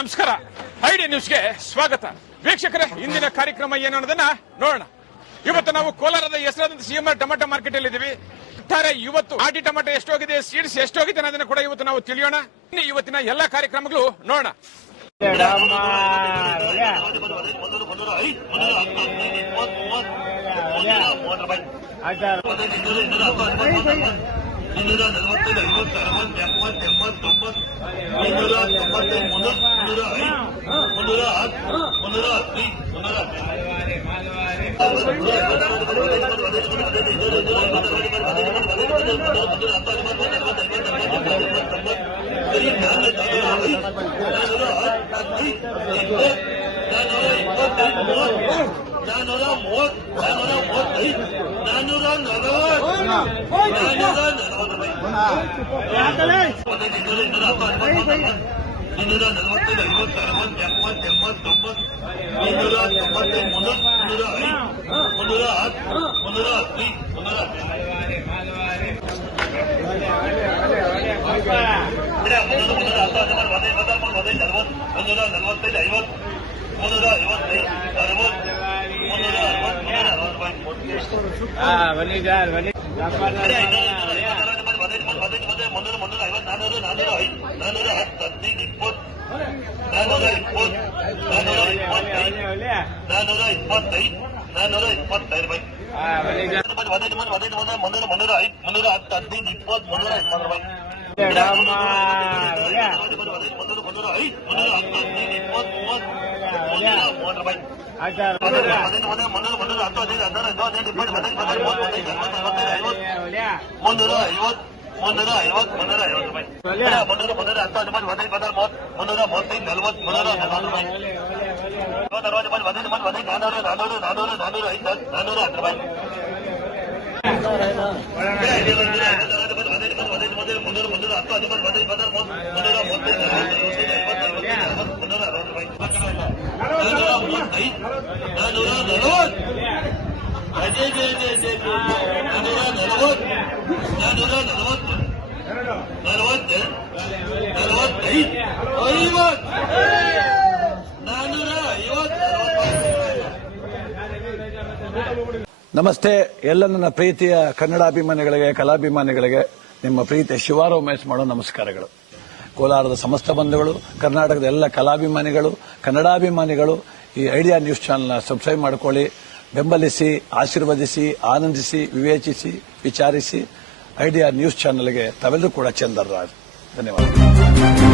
ನಮಸ್ಕಾರ. ಐಡಿ ನ್ಯೂಸ್ಗೆ ಸ್ವಾಗತ. ವೀಕ್ಷಕರೇ, ಇಂದಿನ ಕಾರ್ಯಕ್ರಮ ಏನು ಅನ್ನೋದನ್ನ ನೋಡೋಣ. ಇವತ್ತು ನಾವು ಕೋಲಾರದ ಹೆಸರಾದಂತ ಸಿಎಂಆರ್ ಟೊಮೆಟೊ ಮಾರ್ಕೆಟ್ ಅಲ್ಲಿ ಇದ್ದೀವಿ. ಇವತ್ತು ಆಟಿ ಟೊಮೆಟೊ ಎಷ್ಟೋಗಿದೆ, ಸೀಡ್ಸ್ ಎಷ್ಟೋಗಿದೆ ಅನ್ನೋದನ್ನ ಕೂಡ ಇವತ್ತು ನಾವು ತಿಳಿಯೋಣ. ಇವತ್ತಿನ ಎಲ್ಲಾ ಕಾರ್ಯಕ್ರಮಗಳು ನೋಡೋಣ. ನಮಸ್ತೆ. ಎಲ್ಲ ನನ್ನ ಪ್ರೀತಿಯ ಕನ್ನಡಾಭಿಮಾನಿಗಳಿಗೆ, ಕಲಾಭಿಮಾನಿಗಳಿಗೆ ನಿಮ್ಮ ಪ್ರೀತಿಯ ಶಿವಾರ ಉಮೇಶ್ ಮಾಡೋ ನಮಸ್ಕಾರಗಳು. ಕೋಲಾರದ ಸಮಸ್ತ ಬಂಧುಗಳು, ಕರ್ನಾಟಕದ ಎಲ್ಲ ಕಲಾಭಿಮಾನಿಗಳು, ಕನ್ನಡಾಭಿಮಾನಿಗಳು ಈ ಐಡಿಯಾ ನ್ಯೂಸ್ ಚಾನೆಲ್ನ ಸಬ್ಸ್ಕ್ರೈಬ್ ಮಾಡಿಕೊಳ್ಳಿ, ಬೆಂಬಲಿಸಿ, ಆಶೀರ್ವದಿಸಿ, ಆನಂದಿಸಿ, ವಿವೇಚಿಸಿ, ವಿಚಾರಿಸಿ. ಐಡಿಯಾ ನ್ಯೂಸ್ ಚಾನೆಲ್ಗೆ ತಾವೆಲ್ಲರೂ ಕೂಡ ಚಂದರ್ರಾಜ್. ಧನ್ಯವಾದ.